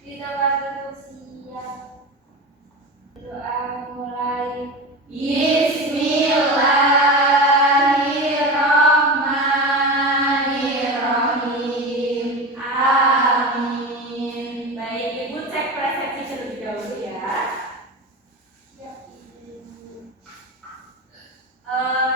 Di tempat duduk siap. Doa mulai. Bismillahirrahmanirrahim. Amin. Baik, Ibu cek persepsi terlebih dahulu ya. Ya, Ibu.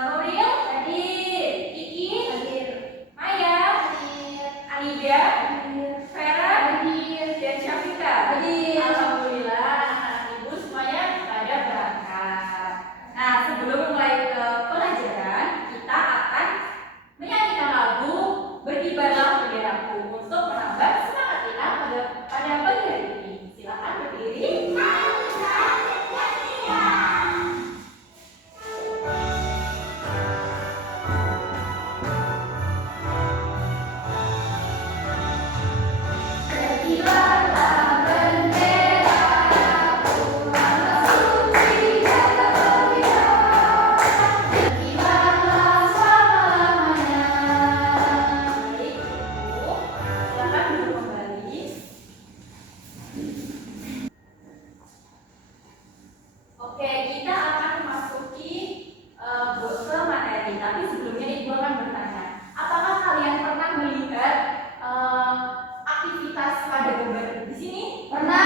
Nuril hadir, Kiki hadir, Maya hadir, Anida hadir, Vera hadir, dan Syafika hadir. Alhamdulillah anak-anak Ibu semuanya pada berangkat. Nah, sebelum mulai ke pelajaran, kita akan menyanyikan lagu Berkibarlah Benderaku untuk menambah semangat kita pada pagi hari ini. Silakan berdiri. Oke, kita akan memasuki ke materi. Tapi sebelumnya Ibu akan bertanya, apakah kalian pernah melihat aktivitas pada gambar di sini? Pernah.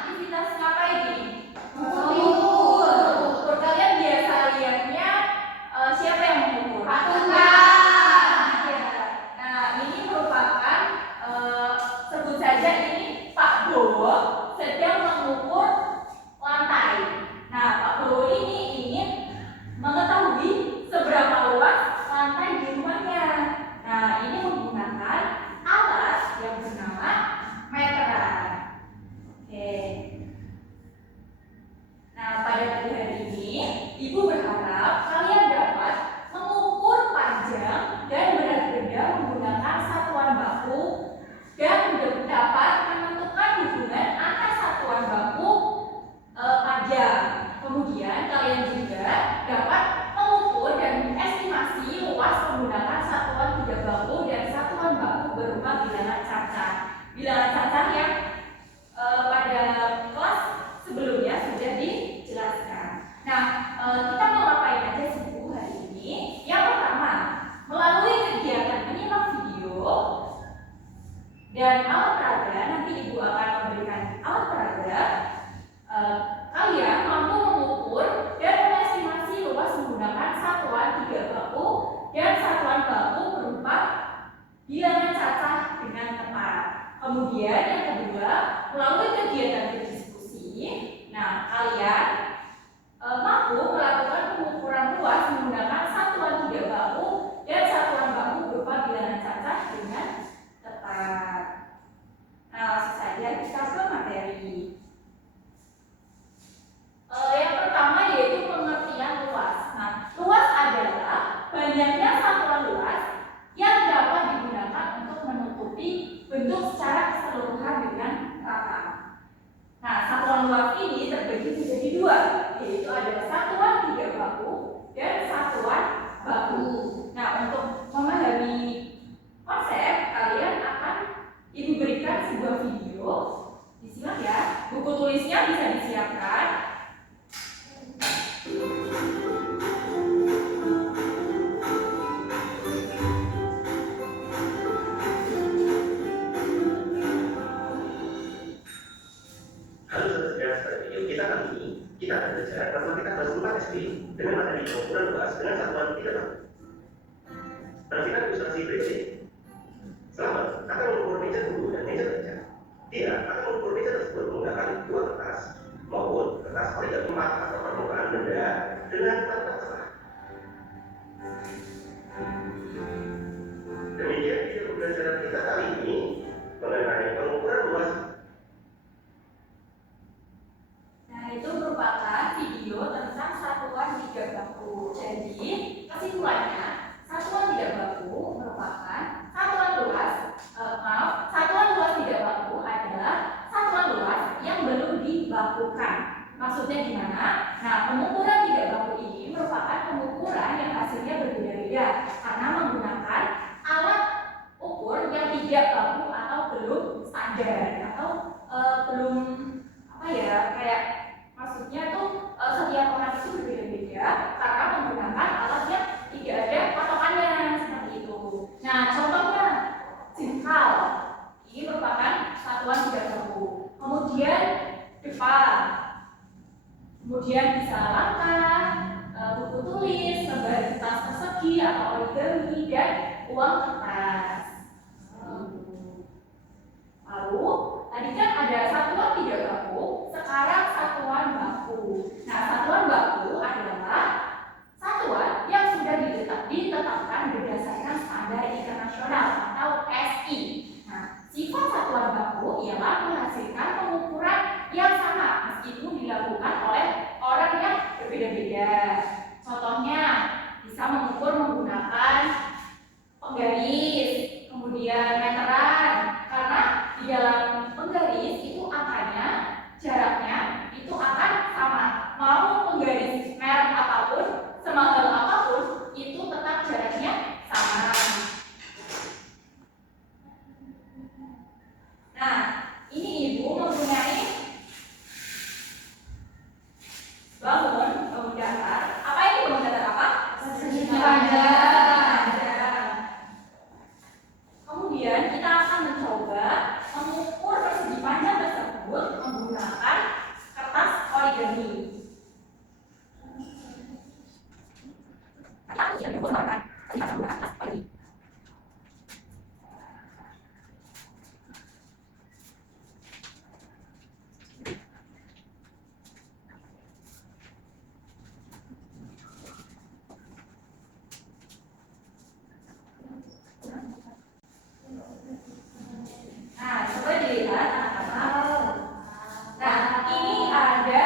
Aktivitas ngapain ini? Mengukur. Kalian biasa lihatnya siapa yang mengukur? Pak Tukang. Ya. Nah, ini merupakan sebut saja ini Pak Bowo sedang mengukur lantai. Nah, Pak Bowo ini ingin mengetahui seberapa luas lantai di rumahnya. Nah, ini menggunakan alat yang bernama meteran. Oke. Nah, pada pagi hari ini, Ibu berharap kalian dapat mengukur panjang dan berat benda menggunakan satuan baku dan dapat menentukan hubungan antar satuan baku panjang. Kemudian kalian juga dapat mengukur dan mengestimasi luas menggunakan satuan tiga baku dan satuan baku berupa bilangan cacah. Bilangan cacah yang pada kelas sebelumnya sudah dijelaskan. Nah, kita mau ngapain aja sih Bu hari ini? Yang pertama, melalui kegiatan menyimak video dan alat peraga, nanti Ibu akan memberikan alat peraga. Kalian mampu mengukur dan mengestimasi luas menggunakan satuan tiga baku dan satuan baku berupa bilangan cacah dengan tepat. Kemudian yang kedua, melalui kegiatan berdiskusi, nah kalian mampu melakukan pengukuran luas menggunakan satuan tiga baku dan satuan baku berupa bilangan cacah dengan tepat. Nah, langsung saja kita ke materi. Yang pertama yaitu pengertian luas. Nah, luas adalah banyaknya satuan luas yang dapat digunakan untuk menutupi bentuk secara keseluruhan dengan rata. Nah, satuan luas ini terbagi menjadi dua, yaitu ada satuan tiga baku dan satuan baku. Nah, untuk memahami konsep, kalian akan Ibu berikan sebuah video. Disimak ya. Buku tulisnya bisa disiapkan. Kita akan belajar matematika kelas 4 SD dengan materi pengukuran luas dengan satuan tiga baku. Perhatikan ilustrasi berikut ini. Selamat akan mengukur meja tunggu dan meja kerja. Dia akan mengukur meja tersebut menggunakan dua kertas maupun kertas polygon 4 atau permukaan benda dengan tata cerah. Demikian video pembelajaran kita kali ini mengenai pengukuran luas. Itu merupakan video tentang satuan tiga baku. Jadi, kesimpulannya, satuan tiga baku merupakan satuan luas tiga baku adalah satuan luas yang belum dibakukan. Maksudnya gimana? Nah, pengukuran tiga baku ini merupakan pengukuran yang hasilnya berbeda-beda karena menggunakan alat ukur yang tidak baku atau belum standar. Kemudian bisa langkah, buku tulis, lembar kertas persegi atau origami, dan uang kertas. Lalu, tadi kan ada satuan tidak baku, sekarang satuan baku. Nah, satuan baku adalah satuan yang sudah ditetapkan berdasarkan standar internasional atau SI. Nah, sifat satuan baku ialah menghasilkan pengukuran yang sama meskipun dilakukan oleh orang yang berbeda-beda. Contohnya, bisa mengukur menggunakan penggaris, kemudian meteran, karena di dalam penggaris itu angkanya, jaraknya itu akan sama. Mau penggaris merek apapun, semahal apapun, itu tetap jaraknya sama. Nah, ini Ibu mempunyai bangun datar. Apa ini bangun datar apa? Persegi panjang. Kemudian kita akan mencoba mengukur persegi panjang tersebut menggunakan kertas origami. Nah, coba dilihat anak-anak. Nah, ini ada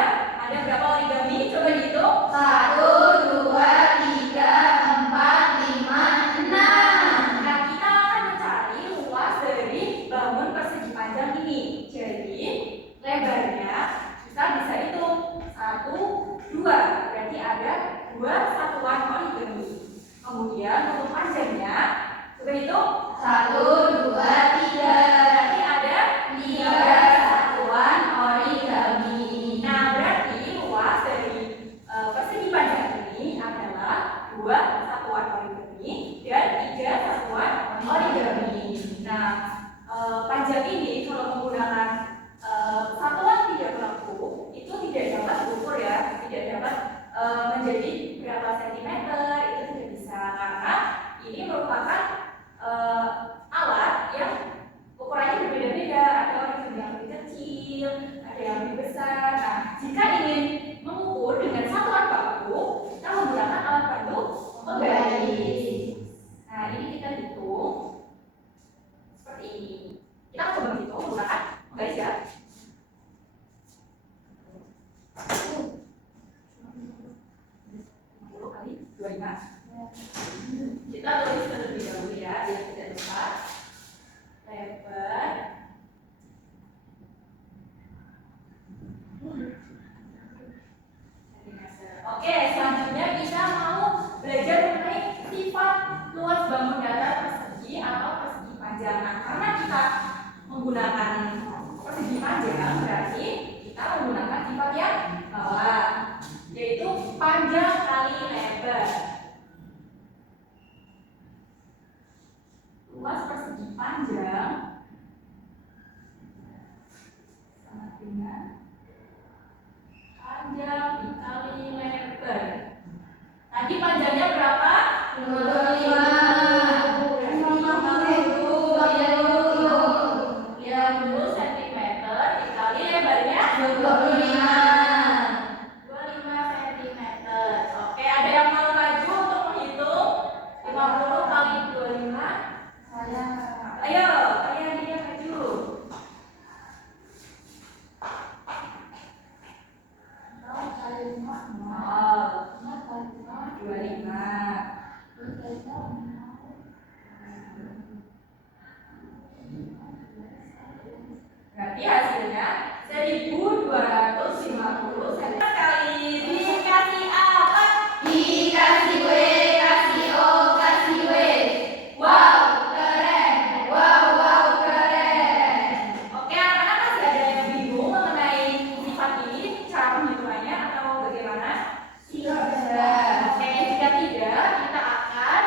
berapa origami? Coba dihitung. 1, 2, 3, 4, 5, 6. Nah, kita akan mencari luas dari bangun persegi panjang ini. Jadi, lebarnya kita bisa hitung 1, 2. Berarti ada 2 satuan origami. Kemudian untuk panjangnya, coba hitung. 1, 2, 3. Berarti ada 3 satuan origami. Nah, berarti luas dari persegi panjang ini adalah 2 satuan origami dan 3 satuan origami. Nah, panjang ini kalau menggunakan satuan tidak baku itu tidak dapat diukur ya, tidak dapat menjadi berapa sentimeter, itu tidak bisa karena ini merupakan alat yang ukurannya berbeda-beda, ada origami yang lebih kecil, ada yang lebih besar. Nah, jika ingin mengukur dengan satuan baku, kita menggunakan alat bantu penggaris. Nah, ini kita hitung seperti ini. Kita coba hitung menggunakan penggaris ya. Kali 25. Kita tulis terlebih dahulu ya, biar tidak lupa. Lebar Oke, selanjutnya kita mau belajar mengenai sifat luas bangun datar persegi atau persegi panjang. Nah, karena kita menggunakan persegi panjang, berarti kita menggunakan sifat yang bawah, yaitu panjang kali lebar. Luas persegi panjang sama dengan panjang dikali lebar. Tadi panjangnya berapa? 50 cm dikali lebarnya 25 cm. Oke, ada yang mau maju untuk menghitung 50 kali 25? Ayo, dia maju. Oh, 25. Berarti hasilnya 1250 cm. Kali dikasih apa? Dikasih W, kasih O, kasih W. Wow, keren. Wow, keren. Oke, anak-anak masih ada yang bingung mengenai sifat ini, cara penghitungannya atau bagaimana? Tidak. Oke, jika tidak, kita akan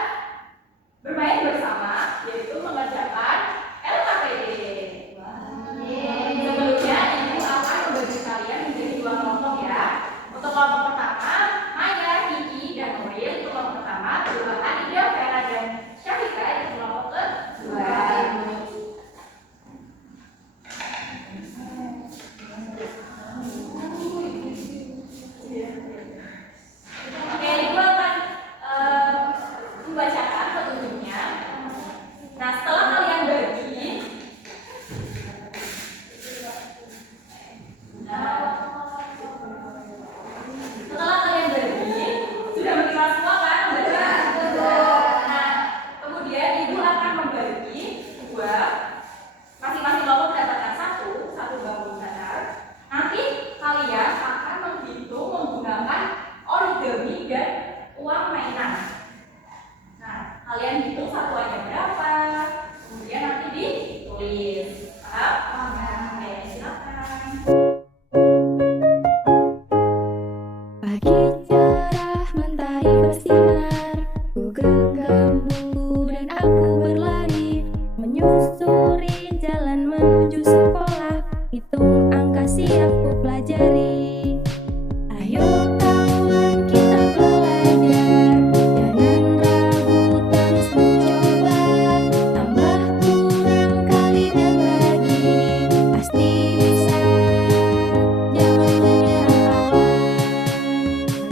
bermain bersama, yaitu mengerjakan LKPD. Sebelumnya, Ibu akan menuju sekolah. Hitung angka siap ku pelajari. Ayo kawan kita belajar, jangan ragu terus mencoba. Tambah kurang kali dan bagi, pasti bisa. Jangan menyerah kawan.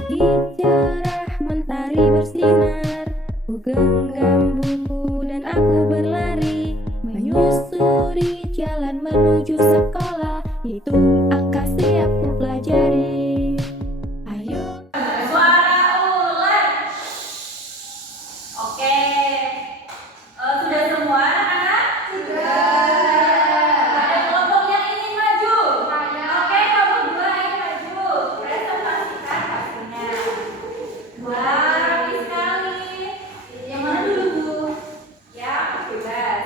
Pagi cerah mentari bersinar, ku genggam buku dan aku berlari, menyusuri jalan menuju sekolah. Hitung angka siap ku pelajari. Ayo. Suara ulang. Oke. Sudah semua anak-anak? Ada kelompok yang ingin maju? Oke, kamu dua yang maju. Presentasikan hasilnya. Wah, rapi sekali. Yang mana dulu, Bu? Yang bebas.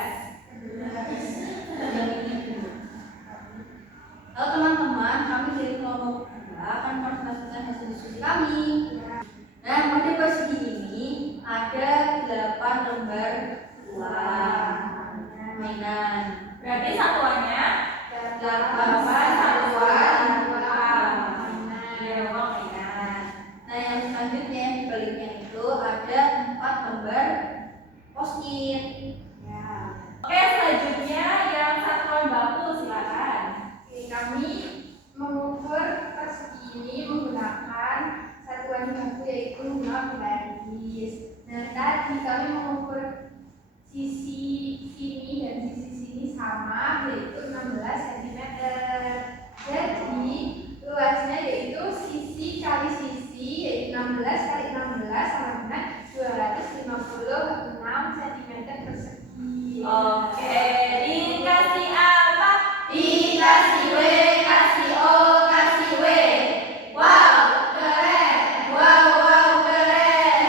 Halo teman-teman, kami dari kelompok 2 akan mempresentasikan hasil diskusi kami. Nah, pada posisi ini ada 8 lembar mainan. Berarti satuannya 8 satuan Iya, uang mainan. Nah, yang selanjutnya di baliknya itu ada 4 lembar post-it. Oke, selanjutnya yang satuan baku, silakan. Kami mengukur persegi ini menggunakan satuan baku yaitu 6 baris. Nah, tadi kami mengukur sisi sini dan sisi sini sama yaitu 16 cm. Jadi luasnya yaitu sisi kali sisi yaitu 16 kali 16 sama dengan 256 cm persegi. Oke, dikasih apa? Dikasih W, kasih O, kasih W. Wow, keren. Wow, wow, keren.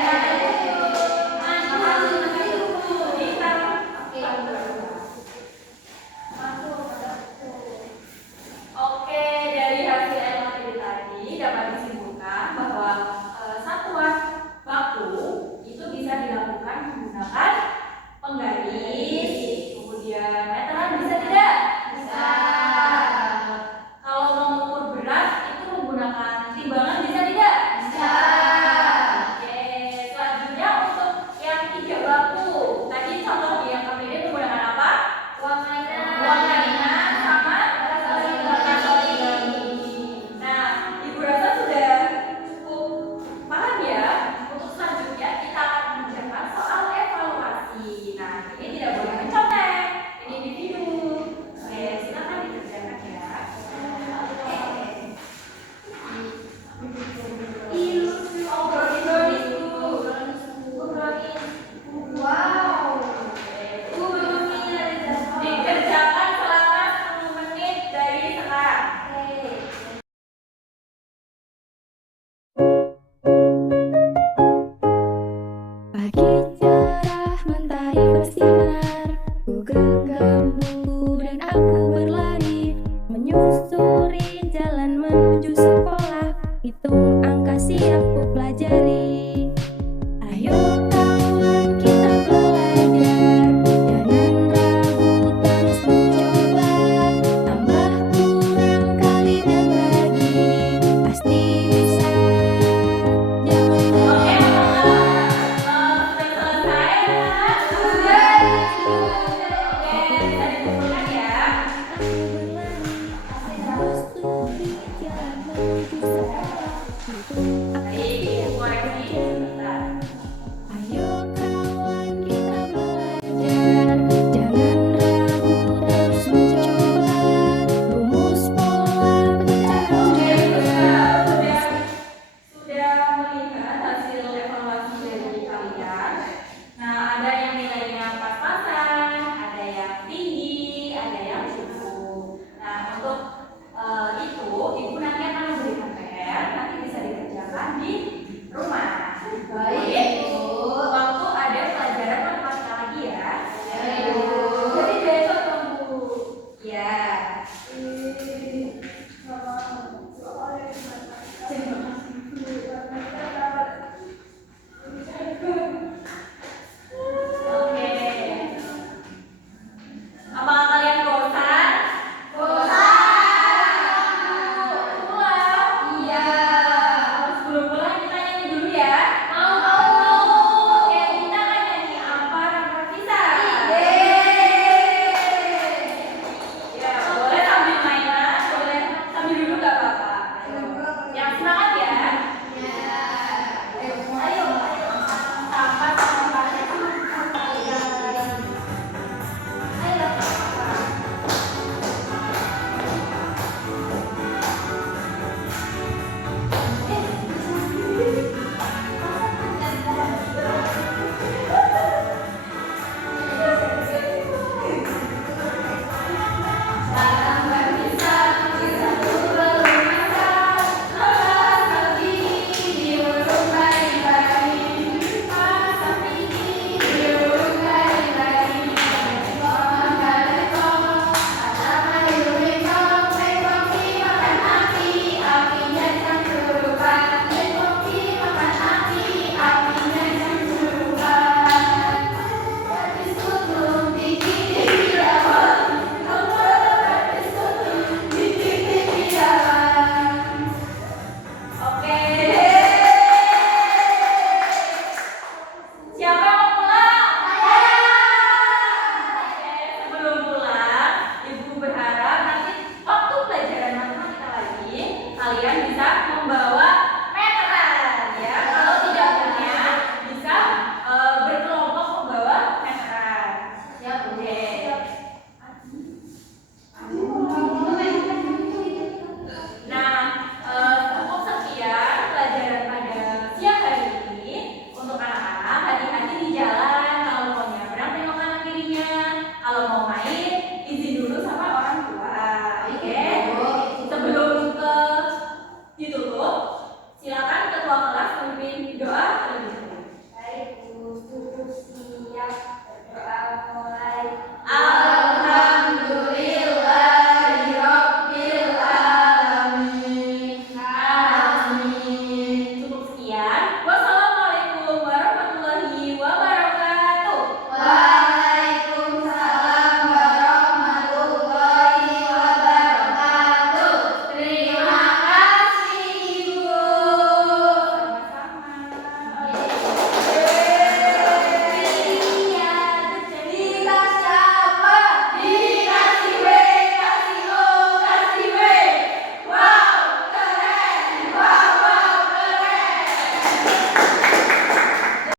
Oke, dari hasil materi tadi dapat disimpulkan bahwa satuan baku itu bisa dilakukan menggunakan penggaris, kemudian meteran, bisa tidak? Bisa. Kalau mengukur berat itu menggunakan timbangan, bisa tidak? Bisa. Oke, selanjutnya untuk yang 3 baku. Tadi contoh yang kami ini menggunakan apa? Uang mainan. Uang mainan sama kertas origami. Nah, Ibu rasa sudah cukup paham ya? Untuk selanjutnya kita akan mengerjakan soal evaluasi. Nah, ini tidak boleh mencontek. Ini individu. Oke, silakan dikerjakan ya. Obrolin dulu. Obrolin. Wow. Dikerjakan selama 10 menit dari sekarang. Pagi cerah mentari bersinar, ku genggam buku dan aku berlari, menyusuri jalan menuju sekolah. Hitung angka siap ku pelajari. Ayo kawan kita belajar, jangan ragu terus mencoba. Tambah kurang kali dan bagi, pasti bisa. Jangan Oke, menyerah. sudah selesai anak? Sudah. Oke, bisa dikumpulkan ya. Aku berlari, menyusuri jalan menuju sekolah. Hitung angka Baik, siap ku koreksi pelajari. sebentar. Ayo kawan kita belajar, jangan ragu terus mencoba. Rumus pola pecahan Oke, jabar. sudah melihat hasil evaluasi dari kalian. Nah, ada yang nilainya pas-pasan, ada yang tinggi, ada yang cukup. Nah, untuk itu Ibu nanti akan memberikan PR, nanti bisa dikerjakan di rumah. Baik, Bu. Waktu ada pelajaran matematika lagi ya. Ya, Bu. Jadi besok dong, Bu. Ya.